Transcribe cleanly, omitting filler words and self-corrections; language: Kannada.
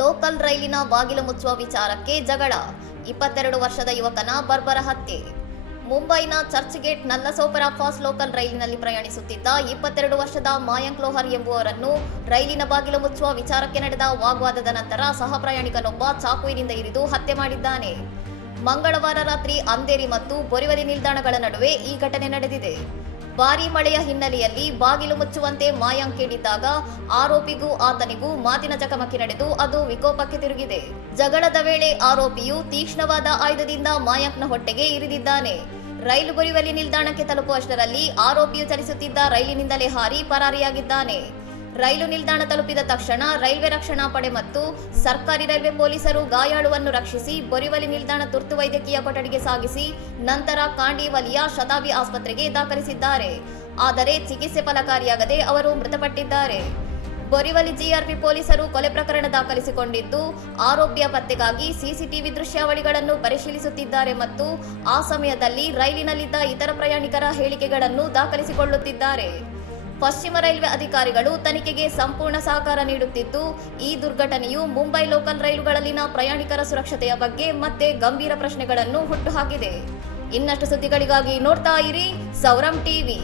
ಲೋಕಲ್ ರೈಲಿನ ಬಾಗಿಲು ಮುಚ್ಚುವ ವಿಚಾರಕ್ಕೆ ಜಗಳ. 22 ವರ್ಷದ ಯುವಕನ ಬರ್ಬರ ಹತ್ಯೆ. ಮುಂಬೈನ ಚರ್ಚ್ ಗೇಟ್ ನಲ್ಲಸೋಪರಾ ಫಾಸ್ಟ್ ಲೋಕಲ್ ರೈಲಿನಲ್ಲಿ ಪ್ರಯಾಣಿಸುತ್ತಿದ್ದ 22 ವರ್ಷದ ಮಾಯಾಂಕ್ ಲೋಹರ್ ಎಂಬುವರನ್ನು ರೈಲಿನ ಬಾಗಿಲು ಮುಚ್ಚುವ ವಿಚಾರಕ್ಕೆ ನಡೆದ ವಾಗ್ವಾದದ ನಂತರ ಸಹ ಪ್ರಯಾಣಿಕನೊಬ್ಬ ಚಾಕುವಿನಿಂದ ಇರಿದು ಹತ್ಯೆ ಮಾಡಿದ್ದಾನೆ. ಮಂಗಳವಾರ ರಾತ್ರಿ ಅಂಧೇರಿ ಮತ್ತು ಬೋರಿವಲಿ ನಿಲ್ದಾಣಗಳ ನಡುವೆ ಈ ಘಟನೆ ನಡೆದಿದೆ. ಭಾರೀ ಮಳೆಯ ಹಿನ್ನೆಲೆಯಲ್ಲಿ ಬಾಗಿಲು ಮುಚ್ಚುವಂತೆ ಮಾಯಾಂಕ್ ಕೇಳಿದ್ದಾಗ ಆರೋಪಿಗೂ ಆತನಿಗೂ ಮಾತಿನ ಚಕಮಕಿ ನಡೆದು ಅದು ವಿಕೋಪಕ್ಕೆ ತಿರುಗಿದೆ. ಜಗಳದ ವೇಳೆ ಆರೋಪಿಯು ತೀಕ್ಷ್ಣವಾದ ಆಯುಧದಿಂದ ಮಾಯಾಂಕ್ನ ಹೊಟ್ಟೆಗೆ ಇರಿದಿದ್ದಾನೆ. ರೈಲು ಬೋರಿವಲಿ ನಿಲ್ದಾಣಕ್ಕೆ ತಲುಪುವಷ್ಟರಲ್ಲಿ ಆರೋಪಿಯು ಚಲಿಸುತ್ತಿದ್ದ ರೈಲಿನಿಂದಲೇ ಹಾರಿ ಪರಾರಿಯಾಗಿದ್ದಾನೆ. ರೈಲು ನಿಲ್ದಾಣ ತಲುಪಿದ ತಕ್ಷಣ ರೈಲ್ವೆ ರಕ್ಷಣಾ ಪಡೆ ಮತ್ತು ಸರ್ಕಾರಿ ರೈಲ್ವೆ ಪೊಲೀಸರು ಗಾಯಾಳುವನ್ನು ರಕ್ಷಿಸಿ ಬೋರಿವಲಿ ನಿಲ್ದಾಣ ತುರ್ತು ವೈದ್ಯಕೀಯ ಕೊಠಡಿಗೆ ಸಾಗಿಸಿ ನಂತರ ಕಾಂಡಿವಲಿಯ ಶತಾಬ್ದಿ ಆಸ್ಪತ್ರೆಗೆ ದಾಖಲಿಸಿದ್ದಾರೆ. ಆದರೆ ಚಿಕಿತ್ಸೆ ಫಲಕಾರಿಯಾಗದೆ ಅವರು ಮೃತಪಟ್ಟಿದ್ದಾರೆ. ಬೋರಿವಲಿ ಜಿಆರ್ಪಿ ಪೊಲೀಸರು ಕೊಲೆ ಪ್ರಕರಣ ದಾಖಲಿಸಿಕೊಂಡಿದ್ದು ಆರೋಪಿಯ ಪತ್ತೆಗಾಗಿ ಸಿಸಿಟಿವಿ ದೃಶ್ಯಾವಳಿಗಳನ್ನು ಪರಿಶೀಲಿಸುತ್ತಿದ್ದಾರೆ ಮತ್ತು ಆ ಸಮಯದಲ್ಲಿ ರೈಲಿನಲ್ಲಿದ್ದ ಇತರ ಪ್ರಯಾಣಿಕರ ಹೇಳಿಕೆಗಳನ್ನು ದಾಖಲಿಸಿಕೊಳ್ಳುತ್ತಿದ್ದಾರೆ. ಪಶ್ಚಿಮ ರೈಲ್ವೆ ಅಧಿಕಾರಿಗಳು ತನಿಖೆಗೆ ಸಂಪೂರ್ಣ ಸಹಕಾರ ನೀಡುತ್ತಿದ್ದು, ಈ ದುರ್ಘಟನೆಯು ಮುಂಬೈ ಲೋಕಲ್ ರೈಲುಗಳಲ್ಲಿನ ಪ್ರಯಾಣಿಕರ ಸುರಕ್ಷತೆಯ ಬಗ್ಗೆ ಮತ್ತೆ ಗಂಭೀರ ಪ್ರಶ್ನೆಗಳನ್ನು ಹುಟ್ಟುಹಾಕಿದೆ. ಇನ್ನಷ್ಟು ಸುದ್ದಿಗಳಿಗಾಗಿ ನೋಡ್ತಾ ಇರಿ ಸೌರಂ ಟಿವಿ.